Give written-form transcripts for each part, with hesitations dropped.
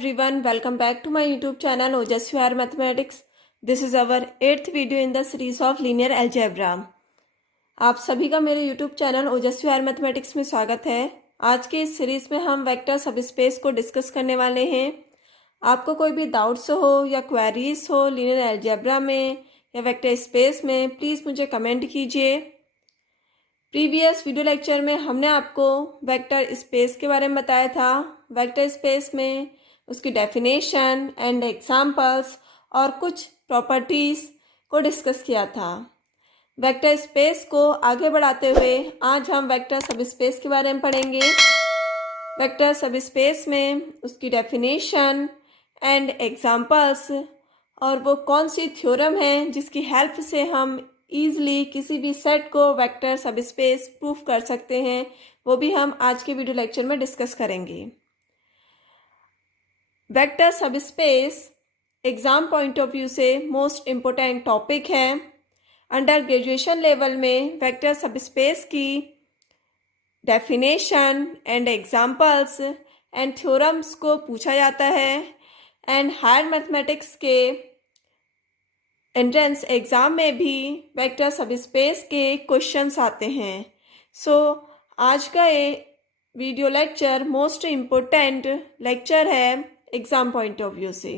everyone, welcome back to my YouTube channel Ojasvi Mathematics. This is our 8th video in the series of linear algebra. आप सभी का मेरे YouTube channel ओजस्वी mathematics में स्वागत है। आज के इस सीरीज में हम वेक्टर सबस्पेस को डिस्कस करने वाले हैं। आपको कोई भी डाउट्स हो या क्वेरीज हो लिनियर अलजेब्रा में या वेक्टर स्पेस में, प्लीज़ मुझे कमेंट कीजिए। प्रीवियस वीडियो लेक्चर में हमने आपको वेक्टर स्पेस के बारे में बताया था। वेक्टर स्पेस में उसकी डेफिनेशन एंड एग्जाम्पल्स और कुछ प्रॉपर्टीज़ को डिस्कस किया था। वेक्टर स्पेस को आगे बढ़ाते हुए आज हम वेक्टर सबस्पेस के बारे में पढ़ेंगे। वेक्टर सबस्पेस में उसकी डेफिनेशन एंड एग्जाम्पल्स और वो कौन सी थ्योरम है जिसकी हेल्प से हम ईज़िली किसी भी सेट को वेक्टर सबस्पेस प्रूफ कर सकते हैं, वो भी हम आज के वीडियो लेक्चर में डिस्कस करेंगे। Vector subspace exam point of view से मोस्ट इम्पोर्टेंट टॉपिक है। अंडर ग्रेजुएशन लेवल में वेक्टर सबस्पेस की definition and examples and theorems को पूछा जाता है एंड हायर मैथमेटिक्स के एंट्रेंस एग्ज़ाम में भी वेक्टर सबस्पेस के क्वेश्चंस आते हैं। सो आज का ये video lecture most important lecture है एग्ज़ाम पॉइंट ऑफ व्यू से।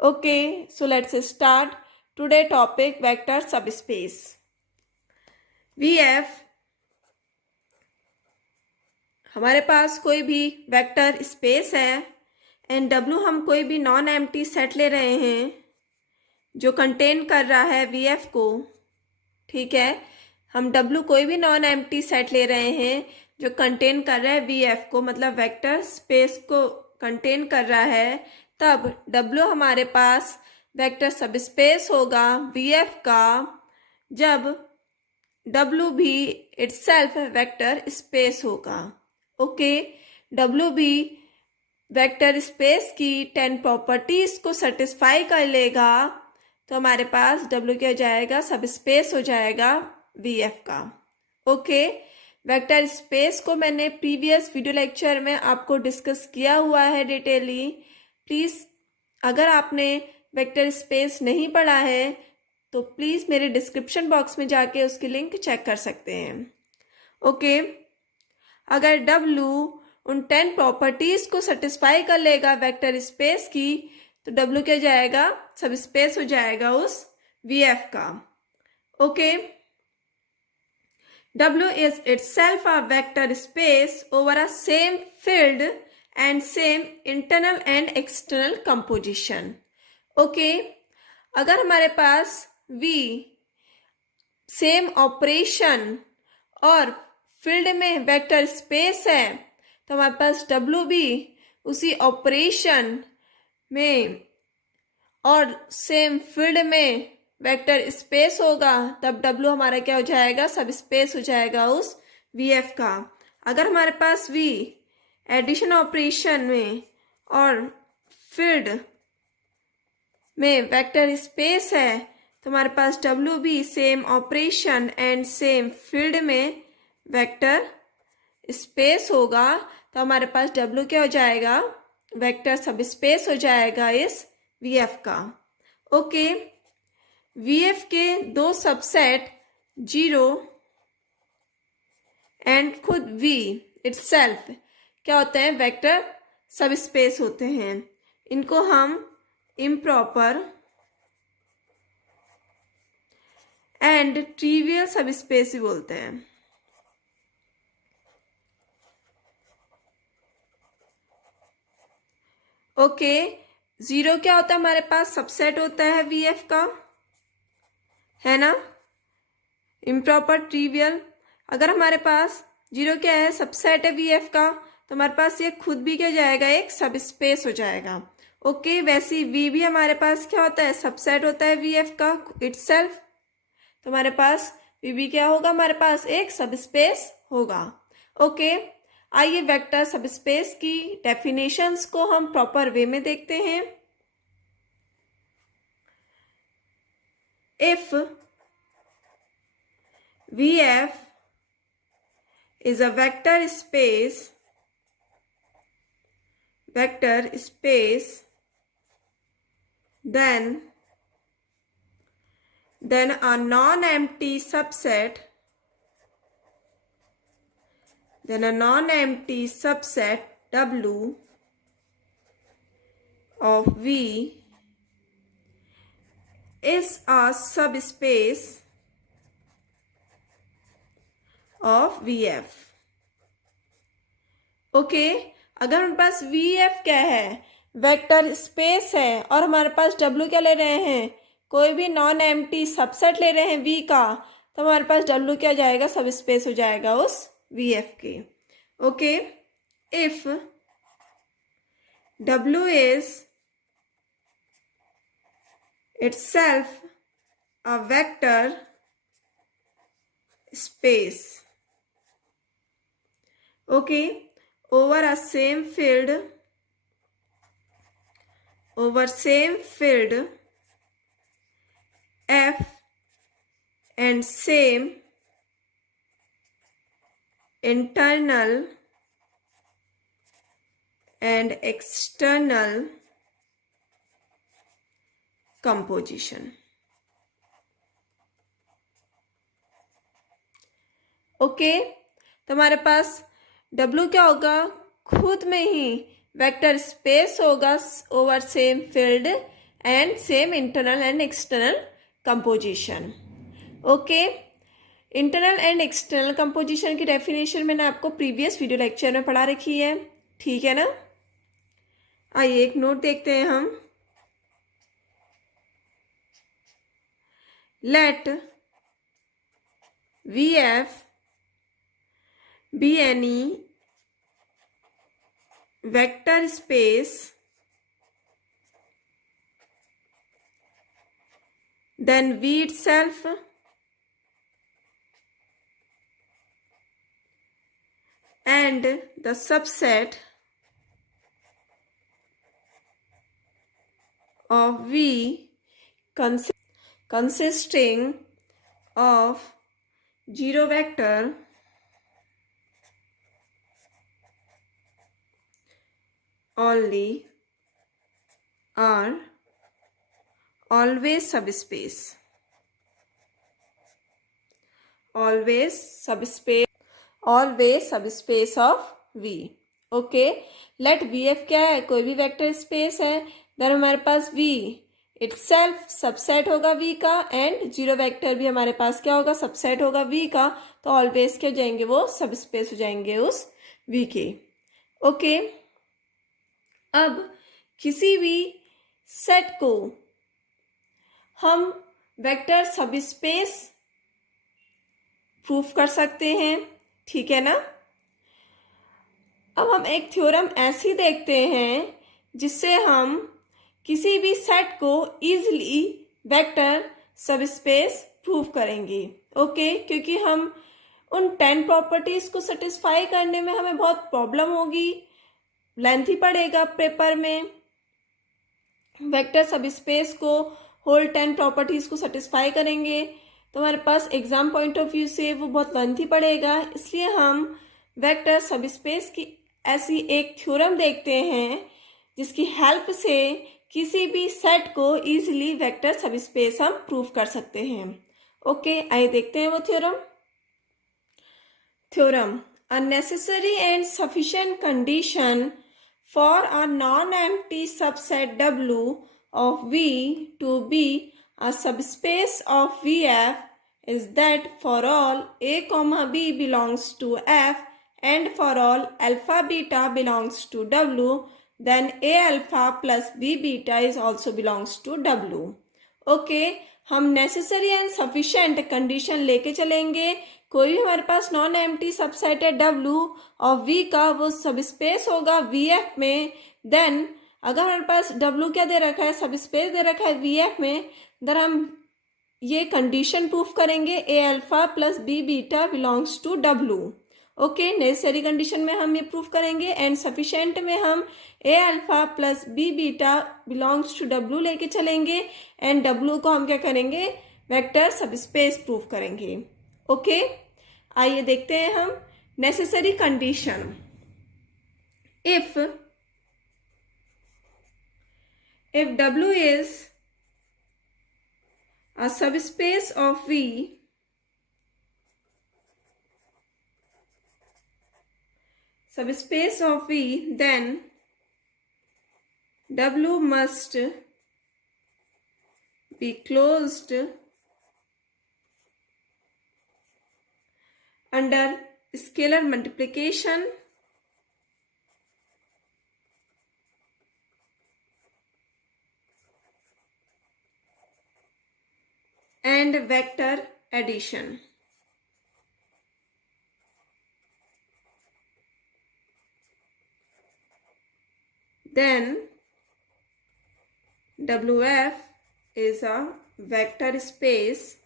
Okay, so let's start today topic vector subspace. VF हमारे पास कोई भी वेक्टर स्पेस है एंड डब्ल्यू हम कोई भी नॉन एम्प्टी सेट ले रहे हैं जो कंटेन कर रहा है वीएफ को। ठीक है, हम डब्ल्यू कोई भी नॉन एम्प्टी सेट ले रहे हैं जो कंटेन कर रहा है वीएफ को, मतलब वेक्टर स्पेस को कंटेन कर रहा है, तब डब्ल्यू हमारे पास वेक्टर सबस्पेस होगा वीएफ का जब डब्ल्यू भी इटसेल्फ वेक्टर स्पेस होगा। ओके, डब्ल्यू भी वेक्टर स्पेस की 10 प्रॉपर्टीज़ को सेटिस्फाई कर लेगा तो हमारे पास डब्ल्यू क्या हो जाएगा, सबस्पेस हो जाएगा वीएफ का। ओके, वेक्टर स्पेस को मैंने प्रीवियस वीडियो लेक्चर में आपको डिस्कस किया हुआ है डिटेली। प्लीज़ अगर आपने वेक्टर स्पेस नहीं पढ़ा है तो प्लीज़ मेरे डिस्क्रिप्शन बॉक्स में जाके उसकी लिंक चेक कर सकते हैं। ओके, अगर डब्ल्यू उन 10 प्रॉपर्टीज़ को सेटिस्फाई कर लेगा वेक्टर स्पेस की तो डब्ल्यू क्या जाएगा, सबस्पेस हो जाएगा उस वीएफ का। Okay, W is itself a vector space over a same field and same internal and external composition. Okay, अगर हमारे पास वी सेम ऑपरेशन और फील्ड में वेक्टर स्पेस है तो हमारे पास डब्ल्यू भी उसी ऑपरेशन में और सेम फील्ड में वेक्टर स्पेस होगा, तब डब्ल्यू हमारा क्या हो जाएगा, सब स्पेस हो जाएगा उस वीएफ का। अगर हमारे पास वी एडिशन ऑपरेशन में और फील्ड में वेक्टर स्पेस है तो हमारे पास डब्ल्यू भी same operation and same field में वेक्टर स्पेस होगा, तो हमारे पास डब्ल्यू क्या हो जाएगा, वेक्टर सबस्पेस हो जाएगा इस वीएफ का। ओके, वीएफ के दो सबसेट 0 एंड खुद वी इटसेल्फ क्या होते हैं, वेक्टर सबस्पेस होते हैं। इनको हम इम्प्रॉपर एंड ट्रिवियल सबस्पेस भी बोलते हैं। ओके, 0 क्या होता है, हमारे पास सबसेट होता है वीएफ का, है ना, इम्प्रॉपर ट्रिवियल। अगर हमारे पास 0 क्या है, सबसेट है वीएफ का, तो हमारे पास ये खुद भी क्या जाएगा, एक सबस्पेस हो जाएगा। ओके, वैसे वी भी हमारे पास क्या होता है, सबसेट होता है वीएफ का इटसेल्फ, तो हमारे पास वी भी क्या होगा, हमारे पास एक सबस्पेस होगा। ओके, आइए वेक्टर सबस्पेस की डेफिनेशंस को हम प्रॉपर वे में देखते हैं। If VF is a vector space vector space, then a non-empty subset, W of V is a subspace of VF. Okay, अगर हमारे पास VF क्या है, वेक्टर स्पेस है, और हमारे पास W क्या ले रहे हैं, कोई भी नॉन एम्प्टी सबसेट ले रहे हैं V का, तो हमारे पास W क्या जाएगा, सब स्पेस हो जाएगा उस VF के. Okay, if W is itself a vector space, okay, over same field F and same internal and external composition. Okay, तो हमारे पास W क्या होगा, खुद में ही वेक्टर स्पेस होगा over same field and same internal and external composition. Okay, internal and external composition की definition मैंने आपको प्रीवियस वीडियो लेक्चर में पढ़ा रखी है, ठीक है ना. आइए एक नोट देखते हैं हम. Let VF be any vector space, then V itself and the subset of V consisting of zero vector only are always subspace of V. Okay, let VF क्या है, कोई भी वेक्टर स्पेस है, देन हमारे पास V itself subset होगा V का, and zero vector भी हमारे पास क्या होगा, सबसेट होगा V का, तो ऑलवेज क्या हो जाएंगे, वो सबस्पेस हो जाएंगे उस V के. ओके, अब किसी भी सेट को हम वेक्टर सबस्पेस प्रूफ कर सकते हैं, ठीक है ना. अब हम एक थ्योरम ऐसी देखते हैं जिससे हम किसी भी सेट को इजीली वेक्टर सबस्पेस प्रूफ करेंगे. ओके, क्योंकि हम उन 10 प्रॉपर्टीज को सेटिस्फाई करने में हमें बहुत प्रॉब्लम होगी, लेंथी पड़ेगा पेपर में. वेक्टर सबस्पेस को होल 10 प्रॉपर्टीज को सेटिस्फाई करेंगे तो हमारे पास एग्जाम पॉइंट ऑफ व्यू से वो बहुत लेंथी पड़ेगा. इसलिए हम वेक्टर सबस्पेस की ऐसी एक थ्योरम देखते हैं जिसकी हेल्प से किसी भी सेट को इजीली वेक्टर सबस्पेस हम प्रूव कर सकते हैं. ओके, आइए देखते हैं वो theorem. A necessary and sufficient condition for a non-empty subset W of V to be a subspace of VF is that for all A, B belongs to F and for all alpha beta belongs to W, then A alpha plus B beta is also belongs to W. Okay, हम necessary and sufficient condition लेके चलेंगे. कोई भी हमारे पास non empty subset है W और V का, वो सबस्पेस होगा VF में. देन अगर हमारे पास W क्या दे रखा है, सबस्पेस दे रखा है VF में, देन हम ये कंडीशन प्रूफ करेंगे A alpha plus B beta belongs to W. Okay, necessary condition में हम ये प्रूफ करेंगे एंड सफिशिएंट में हम A alpha plus B beta belongs to W लेके चलेंगे एंड W को हम क्या करेंगे, वेक्टर सबस्पेस प्रूफ करेंगे. ओके, आइए देखते हैं हम necessary condition. If if W is a subspace of V, then W must be closed under scalar multiplication and vector addition. Then WF is a vector space.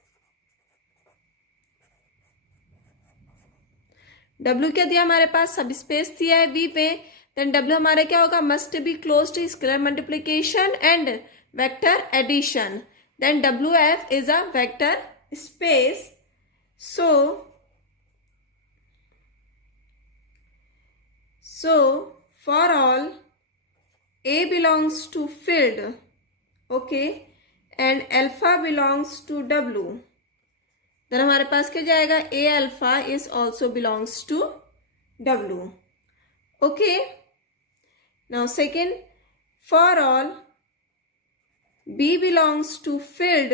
W क्या दिया हमारे पास? सब space दिया है V पे. देन W हमारा क्या होगा? Must be close to scalar multiplication and vector addition. Then WF is a vector space. So for all A belongs to field, okay, and alpha belongs to W, then हमारे पास क्या जाएगा? A alpha is also belongs to W. Okay. Now second, for all B belongs to field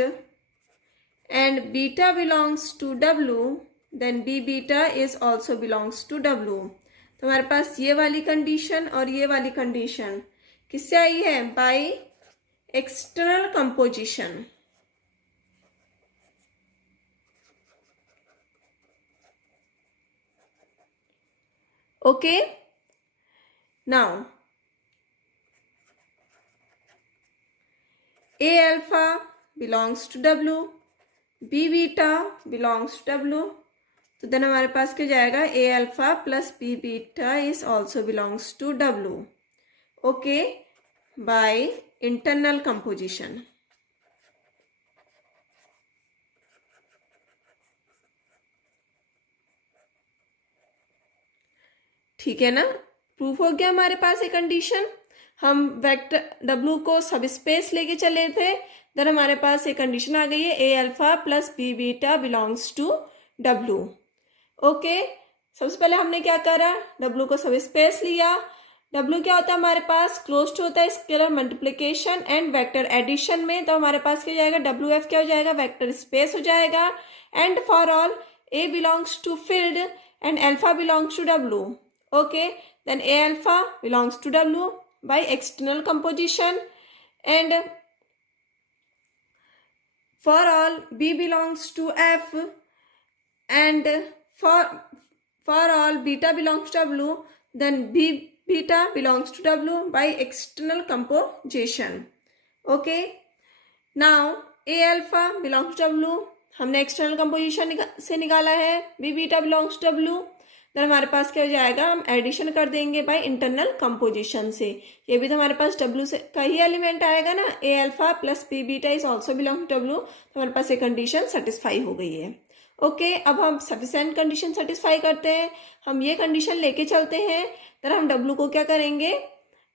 and beta belongs to W, then B beta is also belongs to W. तो हमारे पास ये वाली condition और ये वाली कंडीशन किससे आई है? By external composition. Okay. Now A alpha belongs to W, B beta belongs to W. तो देन हमारे पास क्या जाएगा? A alpha plus B beta is also belongs to W. Okay, by internal composition. ठीक है ना? प्रूफ हो गया हमारे पास ये कंडीशन. हम वेक्टर W को सब स्पेस लेके चले थे. देन हमारे पास ये कंडीशन आ गई है A alpha plus B beta belongs to W. Okay. सबसे पहले हमने क्या करा? W को सब स्पेस लिया. W क्या होता है हमारे पास? क्लोज्ड होता है scalar multiplication and vector addition में. तो हमारे पास क्या हो जाएगा? WF क्या हो जाएगा? वेक्टर स्पेस हो जाएगा. And for all A belongs to field and alpha belongs to W. Okay. Then A alpha belongs to W by external composition and for all B belongs to F and for all beta belongs to W, then B beta belongs to W by external composition. Okay. Now A alpha belongs to W हमने external composition से निकाला है. B beta belongs to W. तो हमारे पास क्या हो जाएगा? हम एडिशन कर देंगे बाय इंटरनल कंपोजिशन से. ये भी तो हमारे पास W से का ही एलिमेंट आएगा ना. A alpha plus B beta is also belong to W. तो हमारे पास ये कंडीशन सेटिस्फाई हो गई है. ओके. अब हम सफिशिएंट कंडीशन सेटिस्फाई करते हैं. हम ये कंडीशन लेके चलते हैं. तो हम W को क्या करेंगे?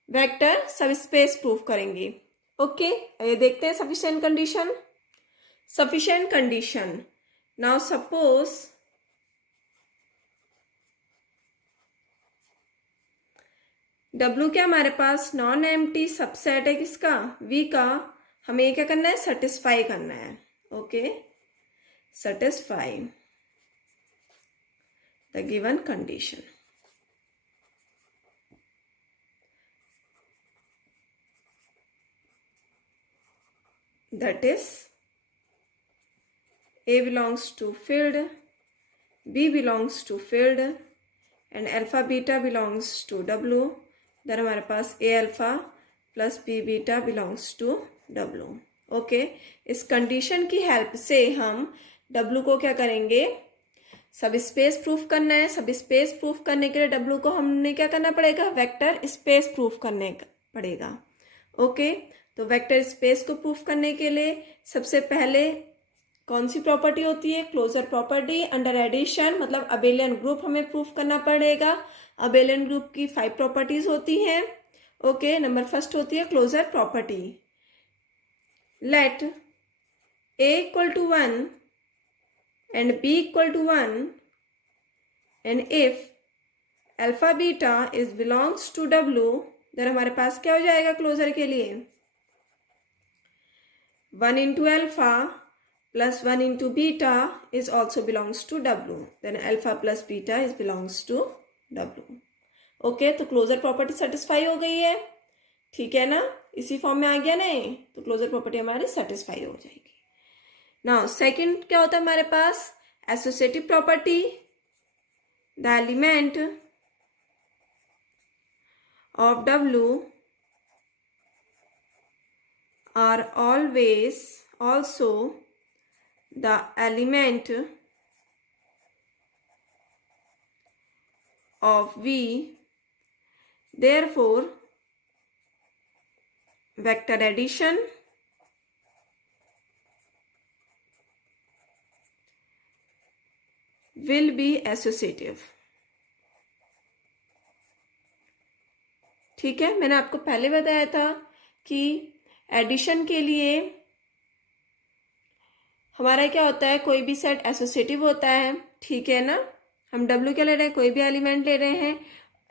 वेक्टर सबस्पेस प्रूफ करेंगे. ओके. ये देखते हैं sufficient condition. Sufficient condition. Now suppose W क्या हमारे पास नॉन एम्प्टी सबसेट है किसका? V का. हमें ये क्या करना है? सेटिस्फाई करना है. Okay. Satisfy the given condition. That is A belongs to field, B belongs to field and alpha beta belongs to W. Then हमारे पास A alpha plus B beta belongs to W. Okay. इस condition की help से हम W को क्या करेंगे? सब स्पेस प्रूफ करना है. सब स्पेस प्रूफ करने के लिए W को हमने क्या करना पड़ेगा? वेक्टर स्पेस प्रूफ करने पड़ेगा. ओके. तो वेक्टर स्पेस को प्रूफ करने के लिए सबसे पहले कौन सी प्रॉपर्टी होती है? Closure property under addition. मतलब अबेलियन ग्रुप हमें प्रूफ करना पड़ेगा. अबेलियन ग्रुप की 5 प्रॉपर्टीज होती हैं. ओके. नंबर फर्स्ट होती है closure property. let a equal to 1 and b equal to 1 and if alpha beta is belongs to W, then हमारे पास क्या हो जाएगा क्लोजर के लिए 1 into alpha plus 1 into beta is also belongs to W, then alpha plus beta is belongs to W। Okay, तो closure property satisfy हो गई है, ठीक है ना, इसी फॉर्म में आ गया नहीं, तो क्लोजर प्रॉपर्टी हमारी सेटिस्फाई हो जाएगी। नाउ सेकंड क्या होता है हमारे पास associative property, the element of W are always also the element of V, therefore vector addition will be associative। ठीक है, मैंने आपको पहले बताया था कि एडिशन के लिए हमारा क्या होता है, कोई भी सेट एसोसिएटिव होता है, ठीक है ना, हम W क्या ले रहे हैं, कोई भी एलिमेंट ले रहे हैं,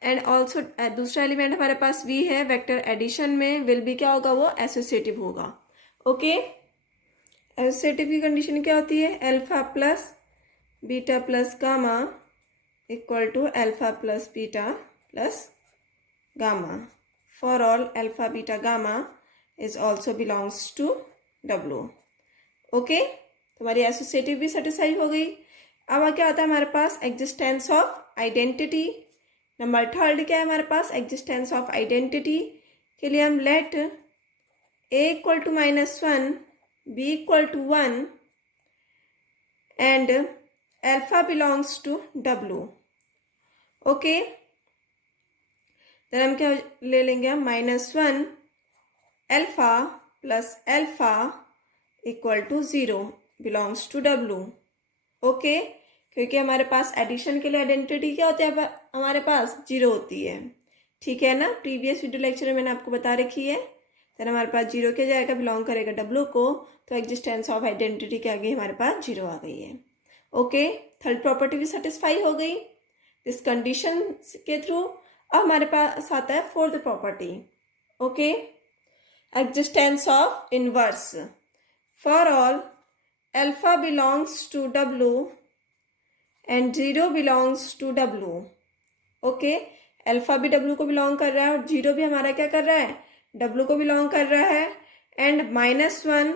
एंड ऑल्सो दूसरा एलिमेंट हमारे पास V है, वेक्टर एडिशन में विल भी क्या होगा, वो एसोसिएटिव होगा। ओके, एसोसिएटिव की कंडीशन क्या होती है, alpha plus beta plus gamma equal to alpha plus beta plus gamma for all alpha beta gamma is also belongs to W। Okay, हमारी एसोसिएटिव भी सेटिस्फाई हो गई। अब क्या आता है हमारे पास existence of identity. Number third क्या है हमारे पास, एग्जिस्टेंस ऑफ आइडेंटिटी के लिए हम let a equal to -1 b equal to 1 and alpha belongs to W। Okay, then हम क्या ले लेंगे, हम -1 alpha plus alpha equal to 0 belongs to W। Okay, क्योंकि हमारे पास एडिशन के लिए आइडेंटिटी क्या होती है हमारे पास 0 होती है, ठीक है ना, प्रीवियस वीडियो लेक्चर में मैंने आपको बता रखी है। देन हमारे पास 0 क्या जाएगा, बिलोंग करेगा W को, तो एग्जिस्टेंस ऑफ आइडेंटिटी के आगे हमारे पास 0 आ गई है। ओके, थर्ड प्रॉपर्टी भी सेटिस्फाई हो गई इस कंडीशन के थ्रू। अब हमारे पास आता है fourth property. Okay, existence of inverse for all alpha belongs to W and 0 belongs to W। Okay, alpha भी W को बिलोंग कर रहा है और 0 भी हमारा क्या कर रहा है, W को बिलोंग कर रहा है, एंड -1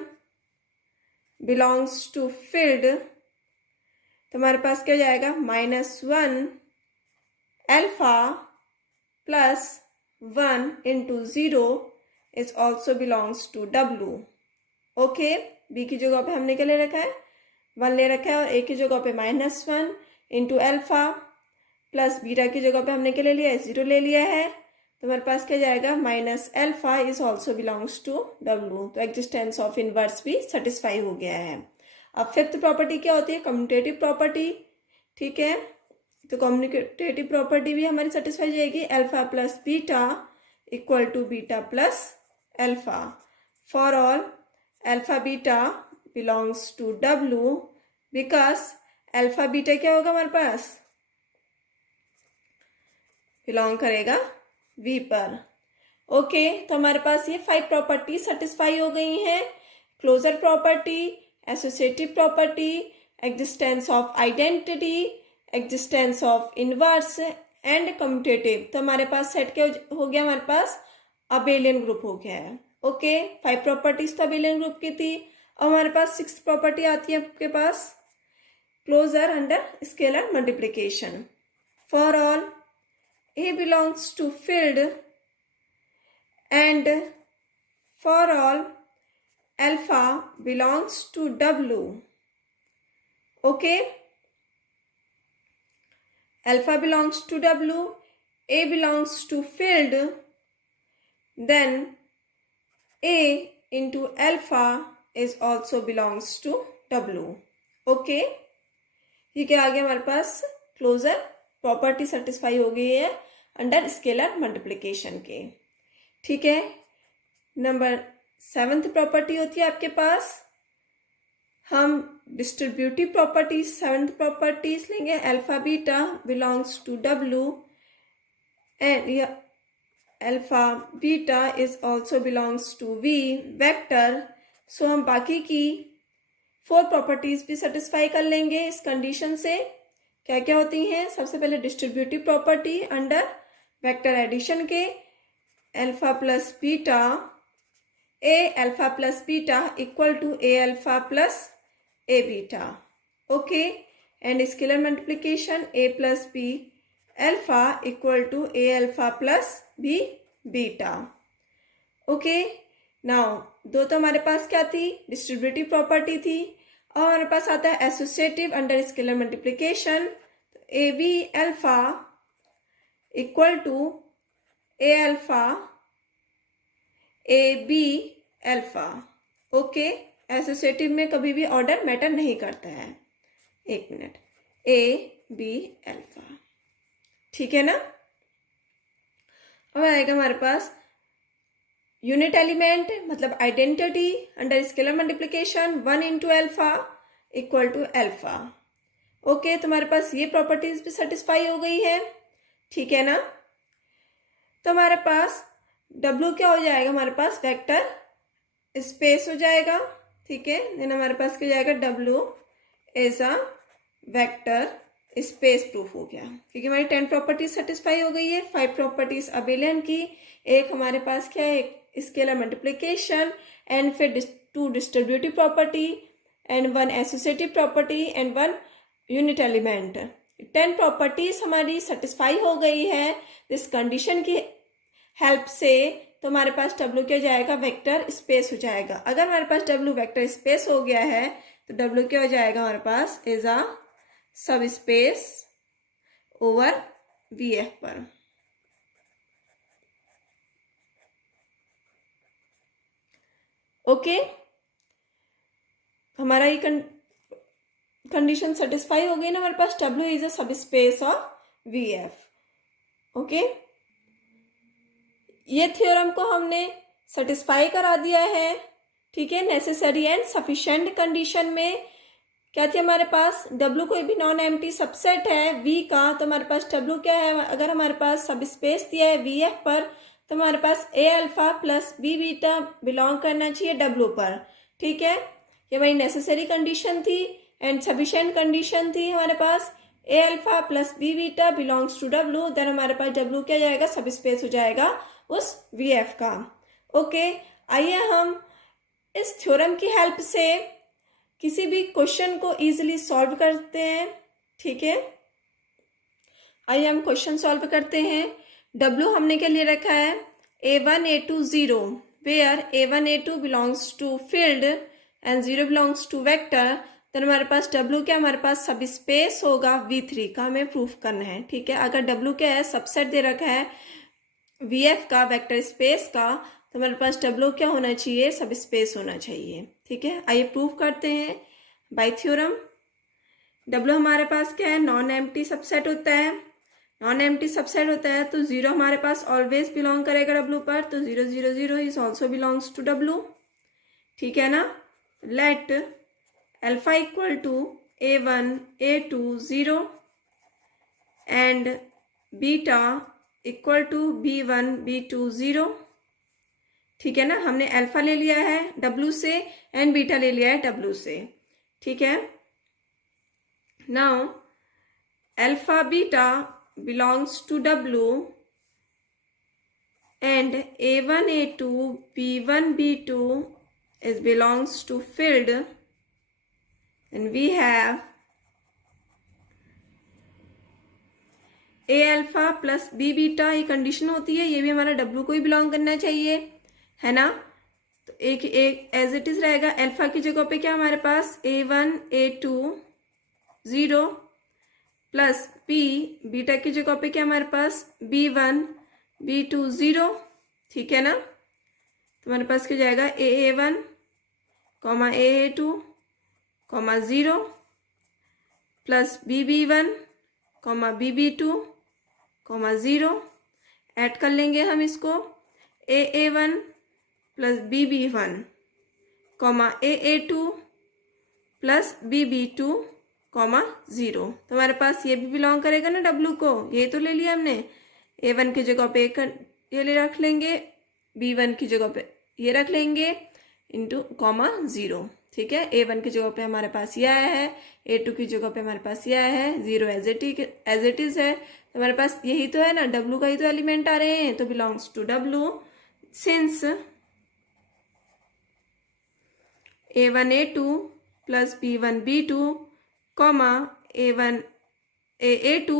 बिलोंग्स टू फील्ड, तो हमारे पास क्या हो जाएगा, -1 alpha plus 1 into 0 is also belongs to W। Okay, B की जगह पे हमने क्या ले रखा है, 1 ले रखा है, और A की जगह पे -1 इंटू अल्फा प्लस बीटा की जगह पे हमने क्या ले लिया है, 0 ले लिया है, तो हमारे पास क्या जाएगा, -alpha is also belongs to W। तो एग्जिस्टेंस ऑफ इनवर्स भी सेटिस्फाई हो गया है। अब फिफ्थ प्रॉपर्टी क्या होती है, कम्यूटेटिव प्रॉपर्टी। ठीक है, तो कम्यूटेटिव प्रॉपर्टी भी हमारी सेटिस्फाई हो जाएगी, alpha plus beta equal to beta plus alpha for all alpha beta belongs to W, because alpha beta क्या होगा हमारे पास, बिलोंग करेगा V पर। ओके, तो हमारे पास ये 5 प्रॉपर्टी सेटिस्फाई हो गई हैं, closure property, associative property, existence of identity, existence of inverse and commutative. तो हमारे पास सेट क्या हो गया, हमारे पास अबेलियन ग्रुप हो गया है। ओके, 5 प्रॉपर्टीज तो अबेलियन ग्रुप की थी। अब हमारे पास 6 प्रॉपर्टी आती है आपके पास, closure under scalar multiplication for all A belongs to field and for all alpha belongs to W. Okay, alpha belongs to W, A belongs to field, then A into alpha is also belongs to W. Okay, ये क्या आ गया हमारे पास, closure property satisfy हो गई है under scalar multiplication के। ठीक है, नंबर सेवन्थ प्रॉपर्टी होती है आपके पास, हम डिस्ट्रीब्यूटिव प्रॉपर्टीज सेवन्थ प्रॉपर्टीज लेंगे। Alpha beta belongs to W and alpha beta is also belongs to V vector. So हम बाकी की 4 प्रॉपर्टीज भी सेटिस्फाई कर लेंगे इस कंडीशन से। क्या क्या होती हैं? सबसे पहले distributive property under vector addition के, alpha plus beta a alpha plus beta equal to A alpha plus a beta. Okay, and scalar multiplication a plus b alpha equal to A alpha plus b beta. Okay, now दो तो हमारे पास क्या थी? Distributive property थी। और हमारे पास आता है associative under scalar multiplication, A B alpha equal to A alpha A B alpha. Okay, associative में कभी भी ऑर्डर मैटर नहीं करता है। एक मिनट, ए बी अल्फा, ठीक है ना। अब आएगा हमारे पास यूनिट एलिमेंट मतलब identity under scalar multiplication 1 into alpha equal to alpha. Okay, तो हमारे पास ये प्रॉपर्टीज भी सेटिस्फाई हो गई है, ठीक है ना। तो हमारे पास W क्या हो जाएगा? हमारे पास वेक्टर स्पेस हो जाएगा, ठीक है। देन हमारे पास क्या जाएगा? W as a vector space proof हो गया, क्योंकि हमारी 10 प्रॉपर्टीज सेटिस्फाई हो गई है। 5 प्रॉपर्टीज अबेलियन की, एक हमारे पास क्या है? एक स्केलर मल्टीप्लिकेशन एंड फिर 2 distributive property and 1 associative property and 1 unit element. 10 properties हमारी सेटिस्फाई हो गई है इस कंडीशन की हेल्प से। तो हमारे पास W क्या जाएगा? वेक्टर स्पेस हो जाएगा। अगर हमारे पास W वेक्टर स्पेस हो गया है तो W क्या हो जाएगा? हमारे पास इज अ सब स्पेस ओवर VF पर। ओके, हमारा ये कंडीशन सेटिस्फाई हो गई ना। हमारे पास W इज अ सब स्पेस ऑफ VF। ओके, ये थ्योरम को हमने सेटिस्फाई करा दिया है, ठीक है। नेसेसरी एंड सफिशिएंट कंडीशन में क्या थी हमारे पास? W कोई भी नॉन एम्प्टी सबसेट है V का, तो हमारे पास W क्या है? अगर हमारे पास सब स्पेस दिया है VF पर तो हमारे पास A alpha plus B beta belong करना चाहिए W पर, ठीक है। ये वही नेसेसरी कंडीशन थी एंड सफिशिएंट कंडीशन थी हमारे पास। A alpha plus B beta belongs to W, then हमारे पास W क्या जाएगा? सब स्पेस हो जाएगा उस VF का। ओके, आइए हम इस थ्योरम की हेल्प से किसी भी क्वेश्चन को इजीली सॉल्व करते हैं, ठीक है। आइए हम क्वेश्चन सॉल्व करते हैं। W हमने क्या ले रखा है? A1 A2 0 where A1 A2 belongs to field and 0 belongs to vector. Then हमारे पास W क्या? हमारे पास सब स्पेस होगा V3 का, हमें प्रूफ करना है, ठीक है। अगर W क्या है? सबसेट दे रखा है VF का, वेक्टर स्पेस का, तो हमारे पास W क्या होना चाहिए? सब स्पेस होना चाहिए, ठीक है। आइए प्रूव करते हैं बाय थ्योरम। W हमारे पास क्या है? नॉन एम्प्टी सबसेट होता है। नॉन एम्प्टी सबसेट होता है तो 0 हमारे पास ऑलवेज बिलोंग करेगा W पर, तो 0 0 0 is also belongs to W, ठीक है ना। Let alpha equal to A1 A2 0 and beta equal to B1 B2 0, ठीक है ना। हमने अल्फा ले लिया है W से एंड बीटा ले लिया है W से, ठीक है। Now alpha beta belongs to W and A1 A2 B1 B2 is belongs to field and we have A alpha plus B beta, ये कंडीशन होती है। ये भी हमारा W को ही बिलोंग करना चाहिए, है ना। तो एक एज इट इज रहेगा। अल्फा की जगह पे क्या हमारे पास? A1 A2 0 plus B, beta की जगह पे क्या हमारे पास? B1 B2 0, ठीक है ना। तो हमारे पास क्या जाएगा? A1 comma A2 comma 0 plus BB1 comma BB2 comma 0। Add कर लेंगे हम इसको। A1 plus BB1 comma AA2 plus BB2 comma 0। तो हमारे पास ये भी बिलोंग करेगा ना W को, ये तो ले लिया हमने। A1 की जगह पे ये ले रख लेंगे, B1 की जगह पे ये रख लेंगे इंटू कॉमा 0। ठीक है, A1 की जगह पे हमारे पास ये आया है, A2 की जगह पे हमारे पास ये आया है, 0 एज इट इज है। तो हमारे पास यही तो है ना, W का ही तो एलिमेंट आ रहे हैं, तो belongs to W। Since A1 A2 plus B1 B2 comma A1 AA2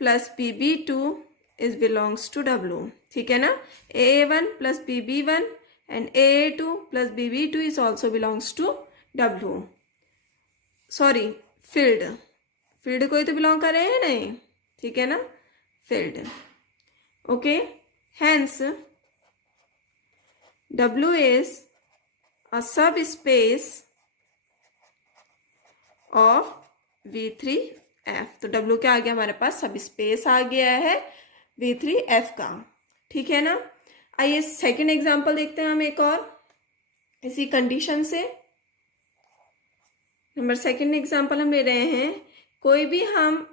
plus BB2 is belongs to W। ठीक है ना, AA1 plus BB1 and AA2 plus BB2 is also belongs to W। Sorry, field को ही तो belong कर रहे हैं नहीं। ठीक है ना, field. Okay, hence W is a सब स्पेस ऑफ V3F। तो W क्या आ गया हमारे पास, सब स्पेस आ गया है V3F का। ठीक है ना, आइए सेकंड एग्जांपल देखते हैं हम एक और इसी कंडीशन से। नंबर सेकंड एग्जांपल हम ले रहे हैं, कोई भी हम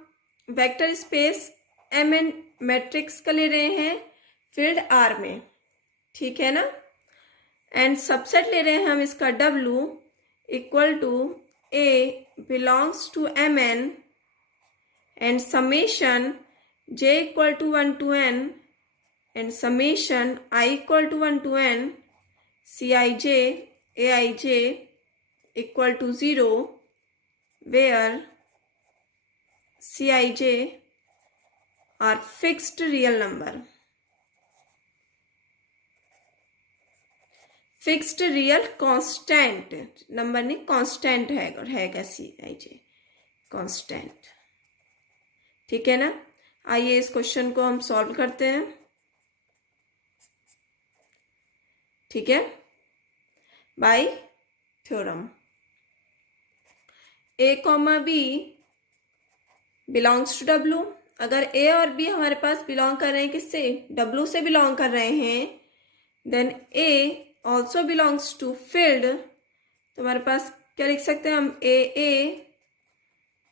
वेक्टर स्पेस Mn मैट्रिक्स का ले रहे हैं फील्ड R में। ठीक है ना, एंड सबसेट ले रहे हैं हम इसका W equal to A belongs to Mn and summation J equal to 1 to N and summation I equal to 1 to N Cij Aij equal to 0 where Cij are fixed real number। Fixed real constant number नहीं, constant है और हैगा Cij constant. ठीक है ना, आइए इस question को हम सॉल्व करते हैं। ठीक है, by theorem A comma B belongs to W। अगर A और B हमारे पास बिलोंग कर रहे हैं किससे, W से बिलोंग कर रहे हैं, then A also belongs to field. तो हमारे पास क्या लिख सकते हैं हम, AA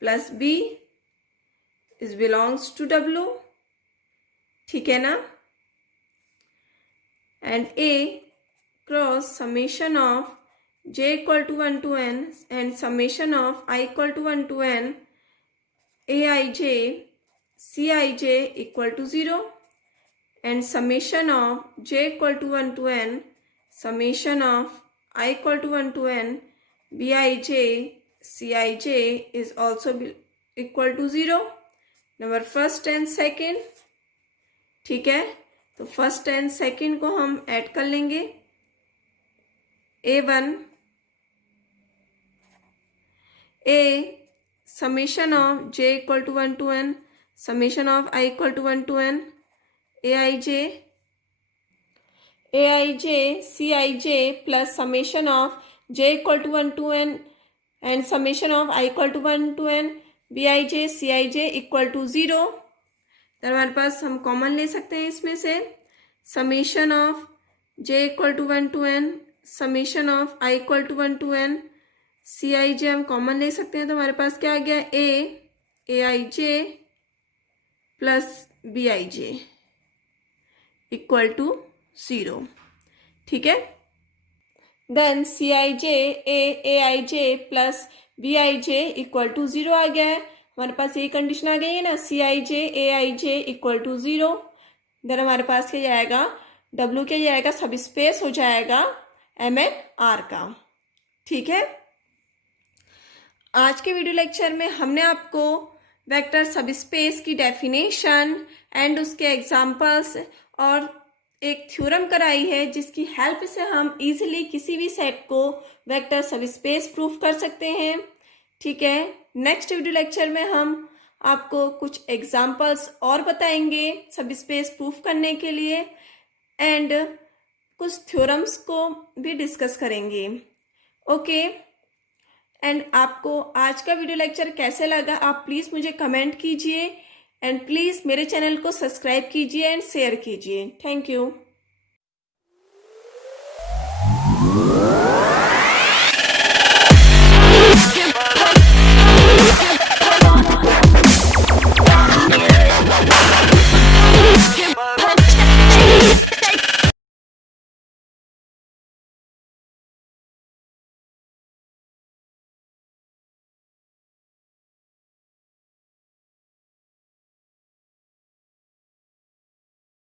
plus B is belongs to W। ठीक है ना, and A cross summation of J equal to 1 to N and summation of I equal to 1 to N Aij Cij equal to 0 and summation of J equal to 1 to N summation of I equal to 1 to N Bij Cij is also equal to 0। Number first and second. ठीक है, तो first and second को हम add कर लेंगे। A1 A summation of J equal to 1 to N summation of I equal to 1 to N Aij Cij plus summation of J equal to 1 to N and summation of I equal to 1 to N Bij Cij equal to 0। तो हमारे पास हम common ले सकते हैं इसमें से, summation of J equal to 1 to N summation of I equal to 1 to N Cij हम common ले सकते हैं। तो हमारे पास क्या आ गया, Aij plus Bij equal to 0। ठीक है, then Cij Aij plus Bij equal to 0 आ गया है। हमारे पास यही कंडीशन आ गई है ना, Cij Aij equal to 0। Then हमारे पास क्या जाएगा, W क्या जाएगा, सब स्पेस हो जाएगा Mn R का। ठीक है, आज के वीडियो लेक्चर में हमने आपको वेक्टर सब स्पेस की डेफिनेशन एंड उसके एग्जाम्पल्स और एक थ्योरम कराई है, जिसकी हेल्प से हम इजीली किसी भी सेट को वेक्टर सब स्पेस प्रूफ कर सकते हैं। ठीक है, नेक्स्ट वीडियो लेक्चर में हम आपको कुछ एग्जाम्पल्स और बताएंगे सब स्पेस प्रूफ करने के लिए एंड कुछ थ्योरम्स को भी डिस्कस करेंगे। ओके, एंड आपको आज का वीडियो लेक्चर कैसे लगा आप प्लीज़ मुझे कमेंट कीजिए एंड प्लीज़ मेरे चैनल को सब्सक्राइब कीजिए एंड शेयर कीजिए। Thank you.